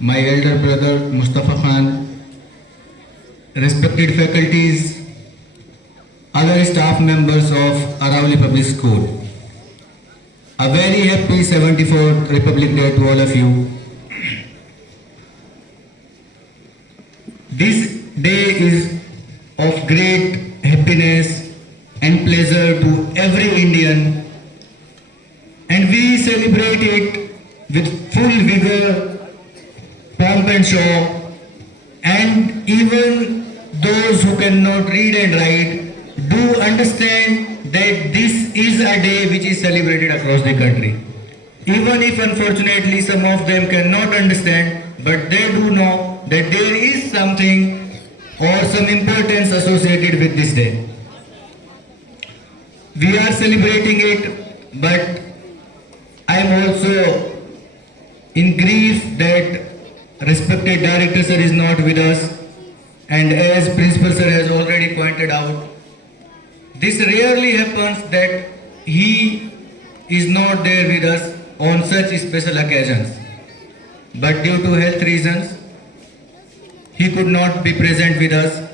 my elder brother Mustafa Khan, respected faculties, other staff members of Arauli Public School. A very happy 74th Republic Day to all of you. This day is of great happiness and pleasure to every Indian, and we celebrate it with full vigor, pomp and show, and even those who cannot read and write do understand that this is a day which is celebrated across the country. Even if unfortunately some of them cannot understand, but they do know that there is something or some importance associated with this day. We are celebrating it, but I am also in grief that respected director sir is not with us, and as principal sir has already pointed out, this rarely happens that he is not there with us on such special occasions. But due to health reasons, he could not be present with us,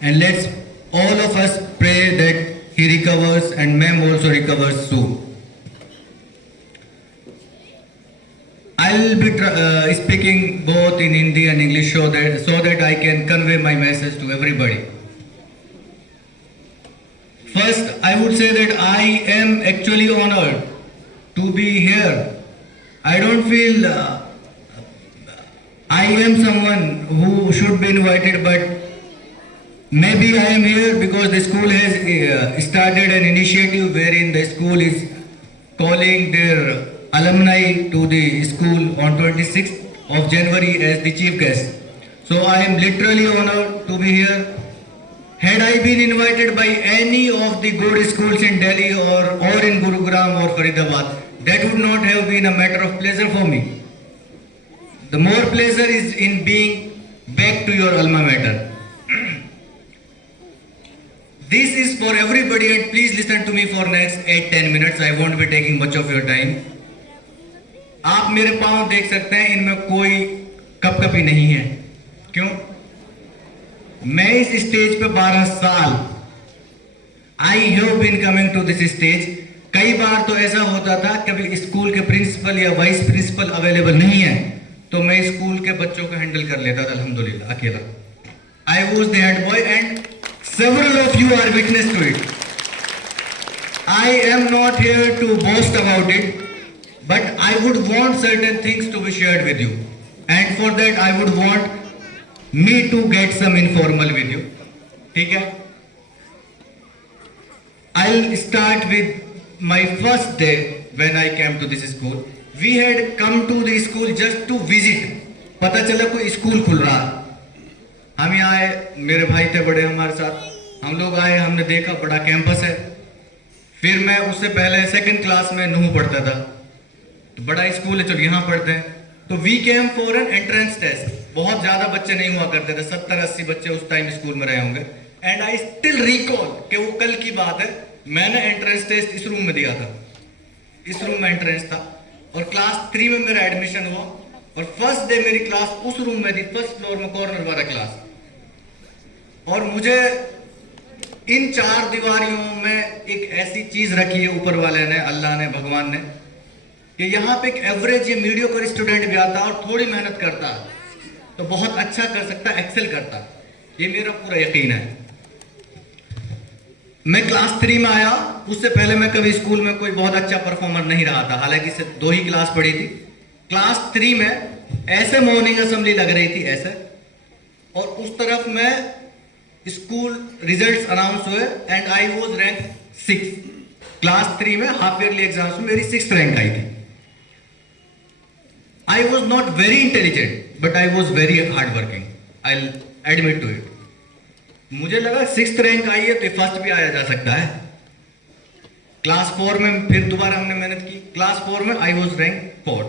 and let's all of us pray that he recovers and ma'am also recovers soon. I'll be speaking both in Hindi and English so that I can convey my message to everybody. First, I would say that I am actually honored to be here. I don't feel I am someone who should be invited, but maybe I am here because the school has started an initiative wherein the school is calling their alumni to the school on 26th of January as the chief guest. So I am literally honored to be here. Had I been invited by any of the good schools in Delhi or in Gurugram or Faridabad, that would not have been a matter of pleasure for me. The more pleasure is in being back to your alma mater. This is for everybody, and please listen to me for next 8-10 minutes. I won't be taking much of your time. आप मेरे पाँव देख सकते हैं, इनमें कोई कपकपी नहीं है. क्यों? मैं इस स्टेज पे 12 साल I have been coming to this stage. कई बार तो ऐसा होता था कभी स्कूल के प्रिंसिपल या वाइस प्रिंसिपल अवेलेबल नहीं है तो मैं स्कूल के बच्चों को हैंडल कर लेता था अल्हम्दुलिल्लाह अकेला. I was the head boy and several of you are witness to it. I am not here to boast about it, but I would want certain things to be shared with you, and for that I would want me to get some informal with you. ठीक है? I'll start with my first day when I came to this school. We had come to the school just to visit. पता चला कोई school खुल रहा है. हम यहाँ आए, मेरे भाई थे बड़े हमारे साथ, हम लोग आए, हमने देखा बड़ा कैंपस है. फिर मैं उससे पहले सेकंड क्लास में नूह पढ़ता था, तो बड़ा स्कूल है, चलो यहाँ पढ़ते हैं. तो we came for an entrance test. बहुत ज्यादा बच्चे नहीं हुआ करते थे, 70-80 बच्चे उस टाइम स्कूल में रहे होंगे. एंड आई स्टिल रिकॉल कि वो कल की बात है, मैंने एंट्रेंस टेस्ट इस रूम में दिया था. इस रूम में एंट्रेंस था और क्लास 3 में मेरा एडमिशन हुआ और फर्स्ट डे मेरी क्लास उस रूम में थी, फर्स्ट फ्लोर में कॉर्नर वाला क्लास. और मुझे इन 4 दीवारियों में एक ऐसी चीज रखी है ऊपर वाले ने, अल्लाह ने, भगवान ने, कि यहाँ पे एक एवरेज या मीडियोकर स्टूडेंट भी आता और थोड़ी मेहनत करता तो बहुत अच्छा कर सकता, एक्सेल करता. ये मेरा पूरा यकीन है. मैं क्लास 3 में आया, उससे पहले मैं कभी स्कूल में कोई बहुत अच्छा परफॉर्मर नहीं रहा था, हालांकि सिर्फ 2 ही क्लास पढ़ी थी. क्लास 3 में ऐसे मॉर्निंग असेंबली लग रही थी ऐसे, और उस तरफ में स्कूल रिजल्ट्स अनाउंस हुए and I was rank 6. Class 3 में हाफ ईयरली एग्जाम्स में मेरी 6th रैंक आई थी. I was not very intelligent, but I was very hardworking. I'll admit to it. मुझे लगा 6th रैंक आई है तो फर्स्ट भी आया जा सकता है. क्लास 4 में फिर दोबारा हमने मेहनत की. क्लास 4 में I was रैंक 4.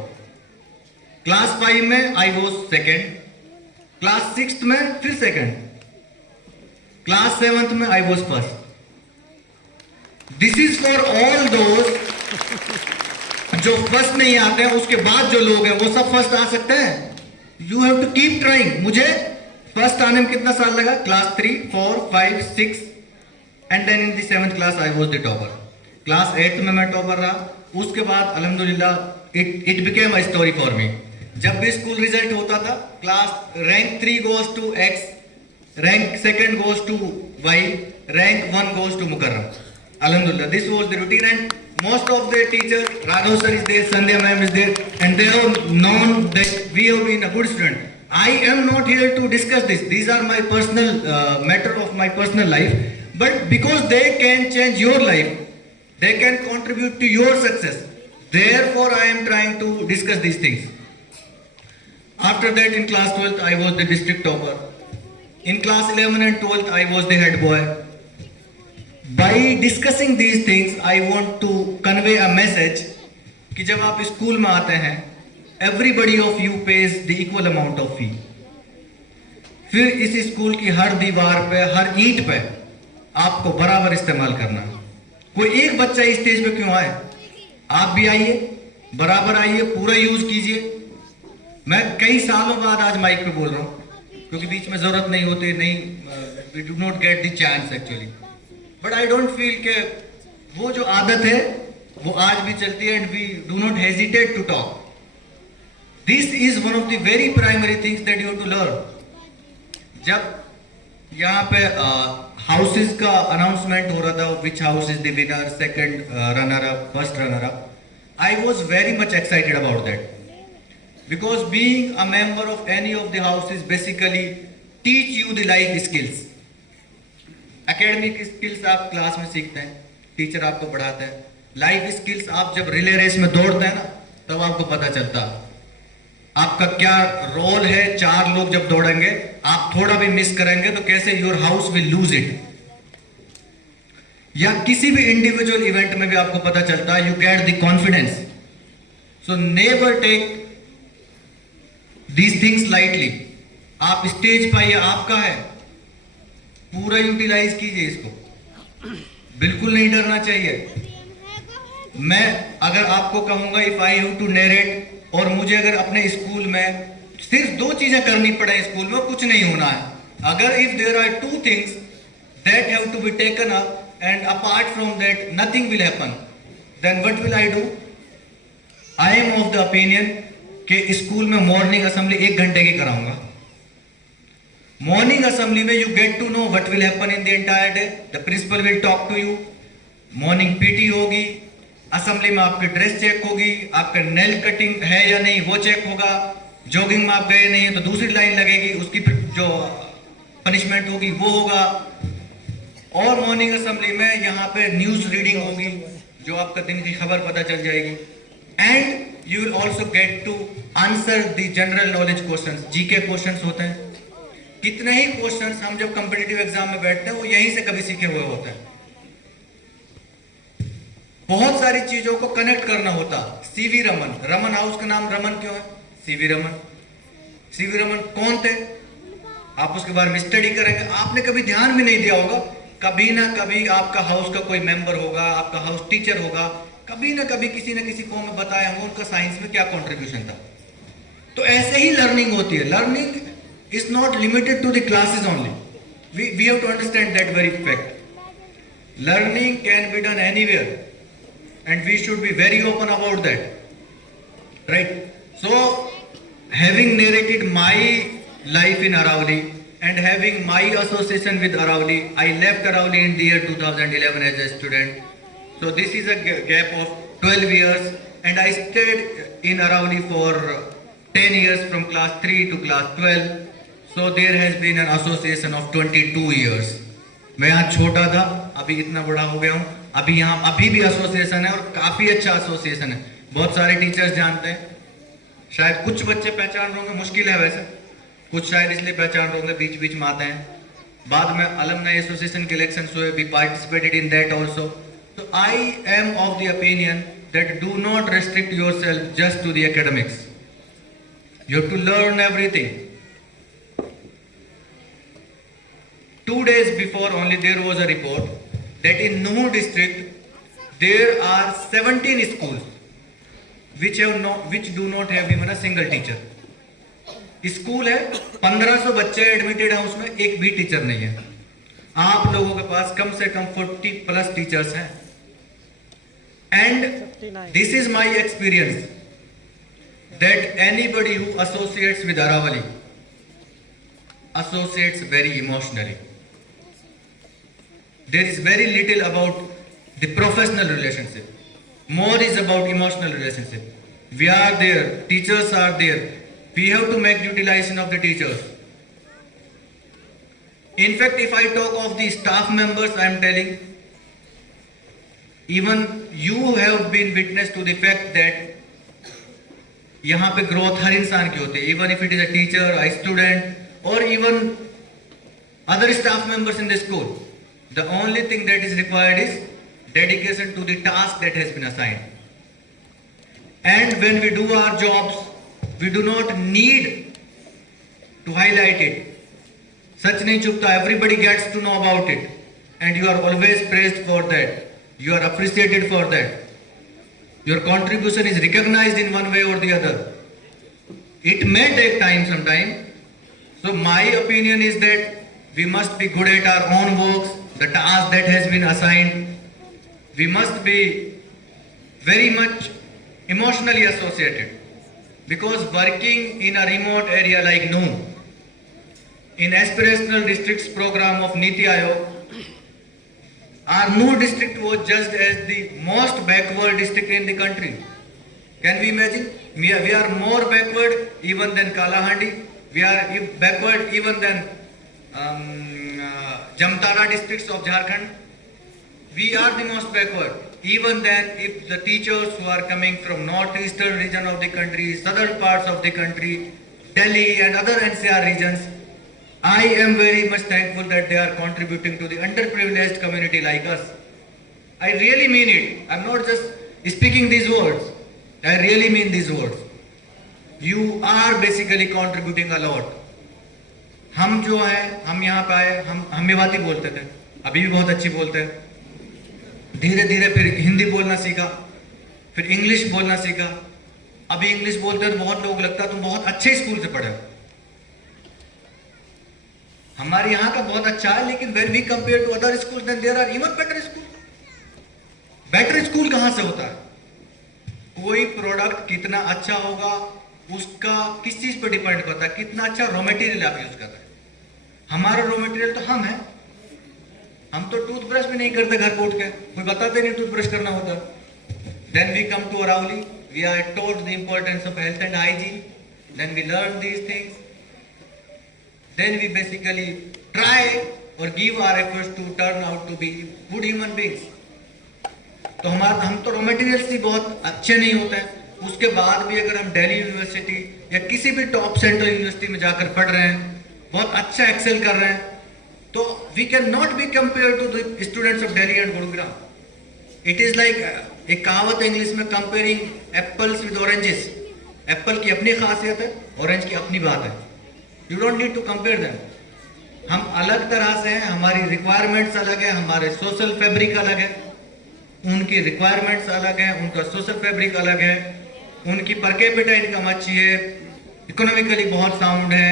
क्लास 5 में I was 2nd. Class 6th में फिर 2nd. क्लास 7th में I was 1st. This is for all those जो फर्स्ट नहीं आते हैं, उसके बाद जो लोग हैं वो सब फर्स्ट आ सकते हैं. You have to keep trying. मुझे फर्स्ट आने में कितना साल लगा? Class 3, 4, 5, 6 and then in the 7th class I was the topper. Class 8th में मैं टॉपर रहा. उसके बाद अल्हम्दुलिल्लाह it became a story for me. जब भी स्कूल रिजल्ट होता था, class rank 3 goes to X, rank 2 goes to Y, rank 1 goes to Mukarram. Alhamdulillah, this was the routine, and most of the teachers, Raghav sir is there, Sandhya ma'am is there, and they have known that we have been a good student. I am not here to discuss this. These are my personal matter of my personal life. But because they can change your life, they can contribute to your success. Therefore, I am trying to discuss these things. After that, in class 12th, I was the district topper. In class 11 and 12th, I was the head boy. By discussing these things, I want to convey a message कि जब आप school में आते हैं, everybody of you pays the equal amount of fee. फिर इस school की हर दीवार पे, हर ईंट पे आपको बराबर इस्तेमाल करना. कोई एक बच्चा इस स्टेज पे क्यों आए? आप भी आइए, बराबर आइए, पूरा यूज कीजिए. मैं कई सालों बाद आज माइक पे बोल रहा हूँ, क्योंकि बीच में जरूरत नहीं होती, नहीं, we do not get the chance actually. But I don't feel के वो जो आदत है वो आज भी चलती है, and we do not hesitate to talk. This is one of the very primary things that you have to learn. जब यहाँ पे हाउसेस का अनाउंसमेंट हो रहा था, which house is the winner, second runner up, first runner up, I was very much excited about that, because being a member of any of the houses basically teach you the life skills. Academic skills आप class में सीखते हैं, teacher आपको पढ़ाता है. Life skills आप जब relay race में दौड़ते हैं ना, तब आपको पता चलता आपका क्या रोल है. 4 लोग जब दौड़ेंगे, आप थोड़ा भी मिस करेंगे तो कैसे your house will lose it. या किसी भी इंडिविजुअल इवेंट में भी आपको पता चलता है, you get the confidence. So never take these things lightly. आप स्टेज पाइए, आपका है, पूरा यूटिलाइज कीजिए इसको. बिल्कुल नहीं डरना चाहिए. मैं अगर आपको कहूंगा, if I have to narrate, और मुझे अगर अपने स्कूल में सिर्फ 2 चीजें करनी पड़े, स्कूल में कुछ नहीं होना है. अगर if there are 2 things that have to be taken up and apart from that nothing will happen, then what will I do? I am of the opinion कि स्कूल में मॉर्निंग असेंबली 1 घंटे की कराऊंगा. मॉर्निंग असेंबली में you get to know what will happen in the entire day. The principal will talk to you. Morning PT होगी, assembly में आपकी dress check होगी, आपका नेल कटिंग है या नहीं वो चेक होगा, जॉगिंग में आप गए नहीं है तो दूसरी लाइन लगेगी, उसकी जो पनिशमेंट होगी वो होगा. और मॉर्निंग असेंबली में यहाँ पे न्यूज रीडिंग होगी, जो आपका दिन की खबर पता चल जाएगी. And you will also get to answer the general knowledge questions. GK questions होते हैं. कितने ही क्वेश्चंस हम जब कॉम्पिटिटिव एग्जाम में बैठते हैं वो यहीं से कभी सीखे हुए होते हैं. बहुत सारी चीजों को कनेक्ट करना होता. सीवी रमन, रमन हाउस का नाम रमन क्यों है? सीवी रमन. सीवी रमन कौन थे? आप उसके बारे में स्टडी करेंगे. आपने कभी ध्यान भी नहीं दिया होगा, कभी ना कभी आपका हाउस का कोई मेंबर होगा, आपका हाउस टीचर होगा, कभी ना कभी किसी न किसी को हमें बताया होगा उनका साइंस में क्या कॉन्ट्रीब्यूशन था. तो ऐसे ही लर्निंग होती है. Learning is not limited to the classes only. We have to understand that very fact. Learning can be done anywhere, and we should be very open about that, right? So, having narrated my life in Arauli and having my association with Arauli, I left Arauli in the year 2011 as a student. So this is a gap of 12 years, and I stayed in Arauli for 10 years from class 3 to class 12. So there has been an association of 22 years. मैं यहाँ छोटा था, अभी इतना बड़ा हो गया हूँ. अभी यहाँ अभी भी एसोसिएशन है, और काफी अच्छा एसोसिएशन है. बहुत सारे टीचर्स जानते हैं, शायद कुछ बच्चे पहचान रहे होंगे, मुश्किल है वैसे, कुछ शायद इसलिए पहचान रहे होंगे, बीच बीच में आते हैं. बाद में अलमनाई एसोसिएशन के इलेक्शन हुए, we participated in that also. तो I am of the opinion that do not restrict yourself just to the academics. You have to learn everything. 2 days before only there was a report that in Nuh district there are 17 schools which do not have even a single teacher. School है, 1500 बच्चे admitted है, उसमें एक भी teacher नहीं है। आप लोगों के पास कम से कम 40 प्लस टीचर्स हैं। And this is my experience that anybody who associates with Aravali associates very emotionally. There is very little about the professional relationship. More is about emotional relationship. We are there, teachers are there. We have to make utilization of the teachers. In fact, if I talk of the staff members, I am telling, even you have been witness to the fact that यहाँ पे growth हर इंसान की होती है, even if it is a teacher, a student और even other staff members in the school. The only thing that is required is dedication to the task that has been assigned. And when we do our jobs we do not need to highlight it. सच नहीं चुपता, everybody gets to know about it and you are always praised for that, you are appreciated for that. Your contribution is recognized in one way or the other. It may take time sometime. So my opinion is that we must be good at our own works, the task that has been assigned. We must be very much emotionally associated. Because working in a remote area like Noon, in aspirational districts program of Niti Aayog, our Noor district was judged as the most backward district in the country. Can we imagine? We are more backward even than Kalahandi. We are backward even than Jamtara districts of Jharkhand. We are the most backward. Even then, if the teachers who are coming from northeastern region of the country, southern parts of the country, Delhi and other NCR regions, I am very much thankful that they are contributing to the underprivileged community like us. I really mean it. I'm not just speaking these words. I really mean these words. You are basically contributing a lot. हम जो हैं, हम यहाँ पे आए, हम मेवाती बोलते थे, अभी भी बहुत अच्छी बोलते हैं. धीरे धीरे फिर हिंदी बोलना सीखा, फिर इंग्लिश बोलना सीखा. अभी इंग्लिश बोलते हैं तो बहुत लोग लगता है तुम बहुत अच्छे स्कूल से पढ़े हो. हमारे यहाँ का बहुत अच्छा है, लेकिन when we compare to other schools, then there are even better school. Better school कहां से होता है? कोई प्रोडक्ट कितना अच्छा होगा उसका किस चीज पर डिपेंड करता है, कितना अच्छा रॉ मटेरियल आप यूज कर रहे हैं. हमारा रॉ मटेरियल तो हम है. हम तो टूथब्रश भी नहीं करते घर पे उठ के, कोई बताते नहीं टूथब्रश करना होता. Then we come to Aravali, we are told the importance of health and hygiene, then we learn these things. Then we basically try or give our efforts to turn out to be good human beings. तो हम तो raw materials ही बहुत अच्छे नहीं होते हैं. उसके बाद भी अगर हम दिल्ली यूनिवर्सिटी या किसी भी टॉप सेंट्रल यूनिवर्सिटी में जाकर पढ़ रहे हैं, बहुत अच्छा एक्सेल कर रहे हैं, तो we can not be compare to the students of Delhi and Gurugram. It is like एक कहावत है इंग्लिश में, comparing apples with oranges. Apple की अपनी खासियत है, ऑरेंज की अपनी बात है. You don't need to compare them. हम अलग तरह से हैं, हमारी रिक्वायरमेंट्स अलग है, हमारे सोशल फैब्रिक अलग है, उनकी रिक्वायरमेंट्स अलग है, उनका सोशल फैब्रिक अलग है, उनकी पर कैपिटा इनकम अच्छी है, इकोनॉमिकली बहुत साउंड है,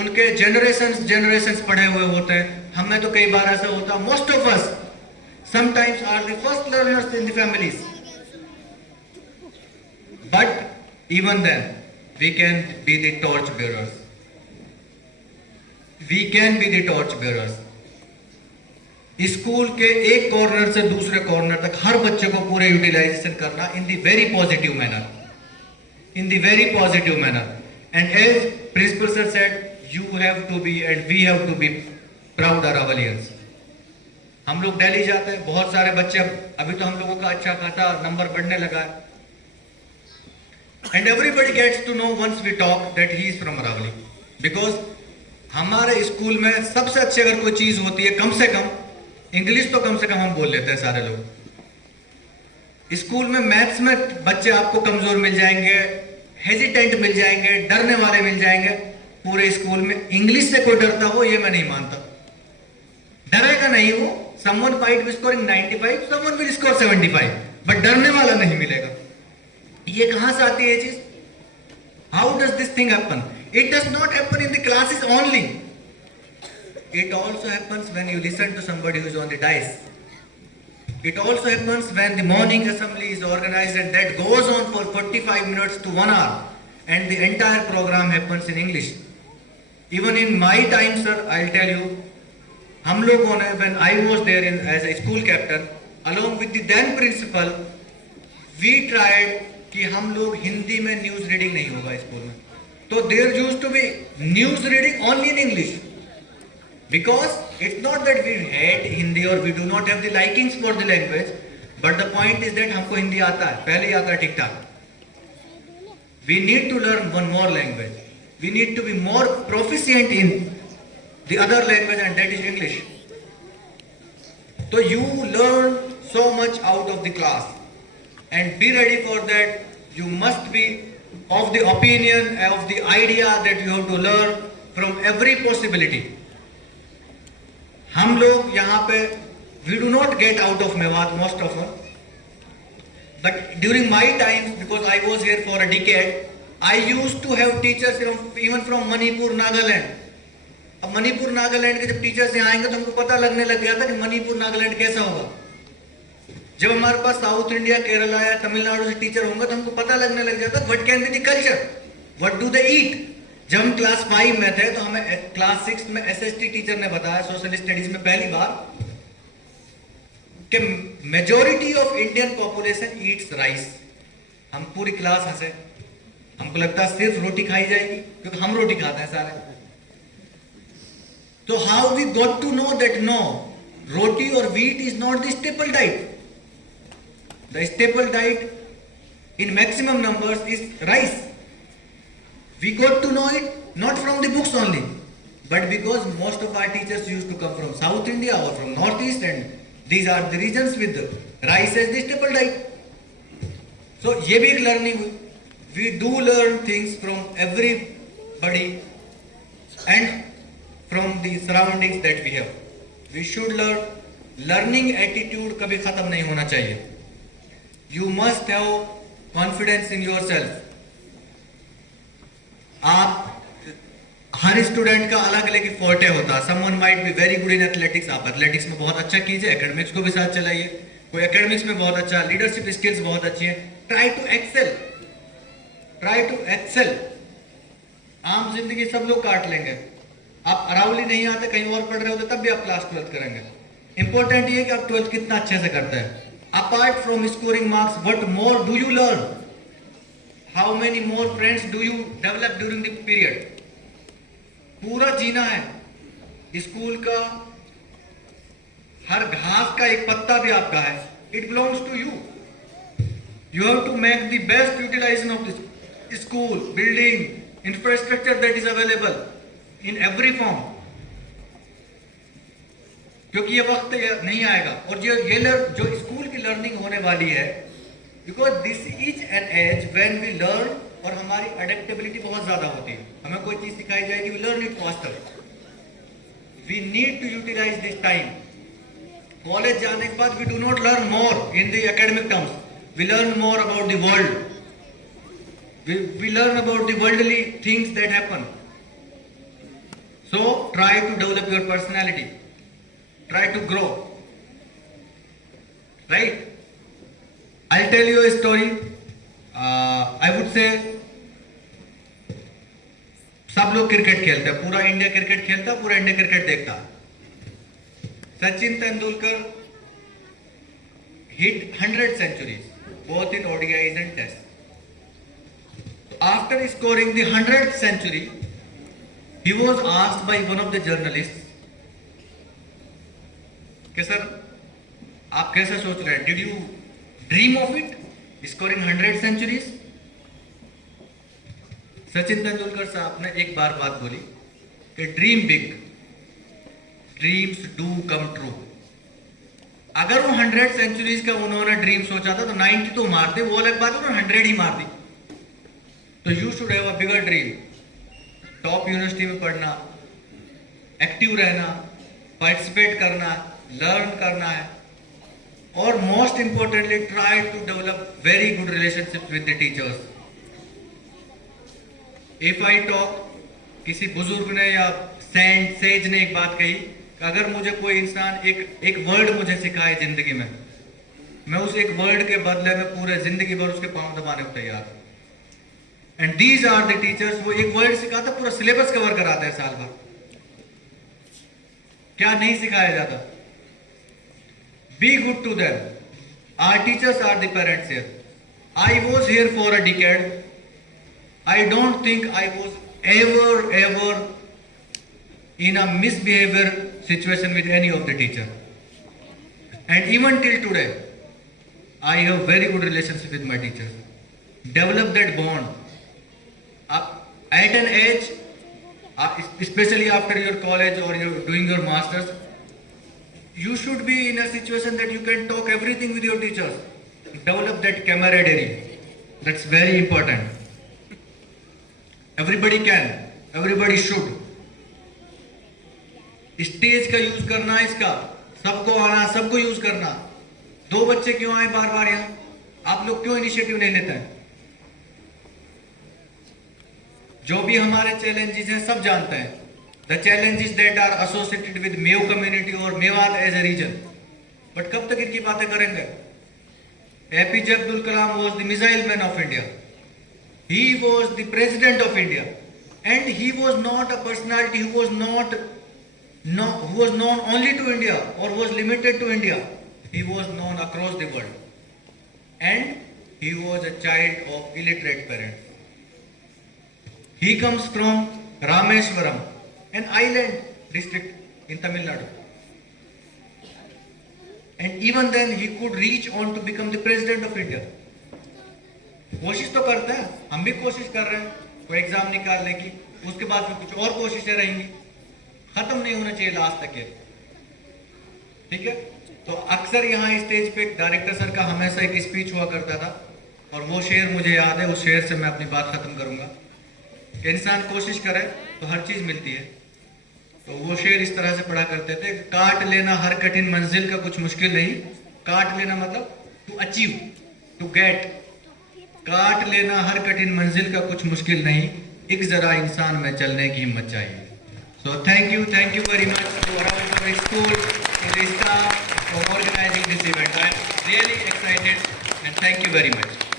उनके जनरेशंस पढ़े हुए होते हैं. हमें तो कई बार ऐसा होता, most of us sometimes are the first learners in the families, but even then we can be the torch bearers. We can be the torch bearers. School के एक कॉर्नर से दूसरे कॉर्नर तक हर बच्चे को पूरे यूटिलाइजेशन करना in the very positive manner. In the very positive manner. And as principal sir said, you have to be and we have to be proud Aravalians. हम लोग दिल्ली जाते हैं, बहुत सारे बच्चे, अभी तो हम लोगों का अच्छा खासा नंबर बढ़ने लगा है. And everybody gets to know once we talk that he is from Aravali. Because हमारे स्कूल में सबसे अच्छी अगर कोई चीज होती है, कम से कम इंग्लिश तो कम से कम हम बोल लेते हैं सारे लोग. स्कूल में मैथ्स में बच्चे आपको कमजोर मिल जाएंगे, हेजिटेंट मिल जाएंगे, डरने वाले मिल जाएंगे. पूरे स्कूल में इंग्लिश से कोई डरता हो ये मैं नहीं मानता. डरेगा नहीं वो. Someone might be scoring 95, someone will score 75, but डरने वाला नहीं मिलेगा. ये कहां से आती है ये चीज? How does this thing happen? It does not happen in the classes only. It also happens when you listen to somebody who is on the dais. It also happens when the morning assembly is organized and that goes on for 45 minutes to 1 hour and the entire program happens in English. Even in my time, sir, I'll tell you, हम लोगों ने, when I was there as a school captain, along with the then principal, we tried कि हम लोग हिंदी में news reading नहीं होगा school में. तो there used to be news reading only in English. Because it's not that we hate Hindi or we do not have the likings for the language, but the point is that हमको हिंदी आता है, पहले ही आता है ठीक ठाक. We need to learn one more language. We need to be more proficient in the other language, and that is English. So you learn so much out of the class, and be ready for that. You must be of the opinion, of the idea that you have to learn from every possibility. हम लोग यहाँ पे we do not get out of Mewat most of us, but during my times, because I was here for a decade, I used to have teachers even from Manipur, Nagaland. अब मणिपुर नागालैंड के जब teachers यहाँ आएंगे तो हमको पता लगने लग गया था कि मणिपुर नागालैंड कैसा होगा. जब हमारे पास साउथ इंडिया, केरला या तमिलनाडु से टीचर होंगे तो हमको पता लगने लग जाता what can be the culture, what do they eat. जब हम क्लास 5 में थे तो हमें क्लास 6 में एसएसटी टीचर ने बताया, सोशल स्टडीज में पहली बार, कि majority of Indian population Yeats rice. हम पूरी क्लास हंसे, हमको लगता है सिर्फ रोटी खाई जाएगी क्योंकि हम रोटी खाते हैं सारे. तो how we got to know that no, roti और wheat is not the staple diet. The staple diet in maximum numbers is rice. We got to know it not from the books only, but because most of our teachers used to come from South India or from Northeast, and these are the regions with rice as the staple diet. So ये भी एक learning हुई. We do learn things from everybody and from the surroundings that we have. We should learn. Learning attitude कभी खत्म नहीं होना चाहिए. You must have confidence in yourself. आप हर स्टूडेंट का अलग अलग फोर्टे होता है. Someone might be very good in athletics. आप एथलेटिक्स में बहुत अच्छा कीजिए, एकेडमिक्स को भी साथ चलाइए. कोई एकेडमिक्स में बहुत अच्छा, लीडरशिप स्किल्स बहुत अच्छी है. Try to excel, try to excel. आम जिंदगी सब लोग काट लेंगे. आप अरावली नहीं आते, कहीं और पढ़ रहे होते, तब भी आप क्लास 12 करेंगे. इंपॉर्टेंट ये कि आप 12 कितना अच्छे से करते हैं. Apart from scoring marks, what more do you learn? How many more friends do you develop during the period? पूरा जीना है. स्कूल का हर घास का एक पत्ता भी आपका है. It belongs to you. You have to make the best utilization of the school, building, infrastructure that is available in every form. क्योंकि ये वक्त नहीं आएगा. और जो स्कूल की लर्निंग होने वाली है, because this is an age when we learn और हमारी अडेप्टेबिलिटी बहुत ज्यादा होती है. हमें कोई चीज सिखाई जाएगी, we learn it faster. We need to utilize this time. College जाने के बाद we do not learn more in the academic terms. We learn more about the world. We learn about the worldly things that happen. So try to develop your personality. Try to grow. Right? I'll tell you a story. I would say सब लोग cricket खेलते हैं, पूरा India cricket खेलता, पूरा India cricket देखता. Sachin Tendulkar hit 100 centuries both in ODIs and tests. After scoring the 100th century, he was asked by one of the journalists कि sir आप कैसे सोच रहे हैं? Did you dream of it, scoring 100 centuries? Sachin Tendulkar साहब ने एक बार बात बोली कि dream big, dreams do come true. अगर वो 100 सेंचुरीज का उन्होंने ड्रीम सोचा था तो 90 तो मार दे, वो अलग बात है, उन्होंने 100 ही मार दी. तो you should have a bigger dream. Top university में पढ़ना, एक्टिव रहना, पार्टिसिपेट करना, लर्न करना है, और most importantly try to develop very good relationship with the teachers. If I talk किसी बुजुर्ग ने या सेज ने एक बात कही कि अगर मुझे कोई इंसान एक वर्ड मुझे सिखाए जिंदगी में, मैं उस एक वर्ड के बदले में पूरे जिंदगी भर उसके पांव दबाने को तैयार हूं। And these are the teachers. वो एक वर्ड सिखाता, पूरा सिलेबस कवर कराता है साल भर। क्या नहीं सिखाया जाता? Be good to them. Our teachers are the parents here. I was here for a decade. I don't think I was ever in a misbehavior situation with any of the teacher, and even till today I have very good relationship with my teachers. Develop that bond at an age, especially after your college or you're doing your masters. You should be in a situation that you can talk everything with your teachers. Develop that camaraderie. That's very important. Everybody can, everybody should. Stage का use करना, इसका सबको आना, सबको use करना। 2 बच्चे क्यों आए बार बार यहां? आप लोग क्यों इनिशिएटिव नहीं लेते हैं? जो भी हमारे चैलेंजेस हैं सब जानते हैं। The challenges that are associated with Meo community और Mewat as a region. But कब तक इनकी बातें करेंगे? APJ Abdul Kalam was the missile man of India. He was the president of India, and he was not a personality who was known only to India or was limited to India. He was known across the world, and he was a child of illiterate parents. He comes from Rameswaram, an island district in Tamil Nadu, and even then he could reach on to become the president of India. कोशिश तो करते हैं, हम भी कोशिश कर रहे हैं कोई एग्जाम निकालने की, उसके बाद में कुछ और कोशिशें रहेंगी, खत्म नहीं होना चाहिए लास्ट तक ये। ठीक है, तो अक्सर यहाँ स्टेज पे डायरेक्टर सर का हमेशा एक स्पीच हुआ करता था, और वो शेर मुझे याद है। उस शेर से मैं अपनी बात खत्म करूंगा कि इंसान कोशिश करे तो हर चीज मिलती है। तो वो शेर इस तरह से पढ़ा करते थे, काट लेना हर कठिन मंजिल का कुछ मुश्किल नहीं। काट लेना मतलब टू अचीव, टू गेट। काट लेना हर कठिन मंजिल का कुछ मुश्किल नहीं, एक जरा इंसान में चलने की हिम्मत चाहिए। So thank you very much to our school, to the staff for organizing this event. I am really excited, and thank you very much.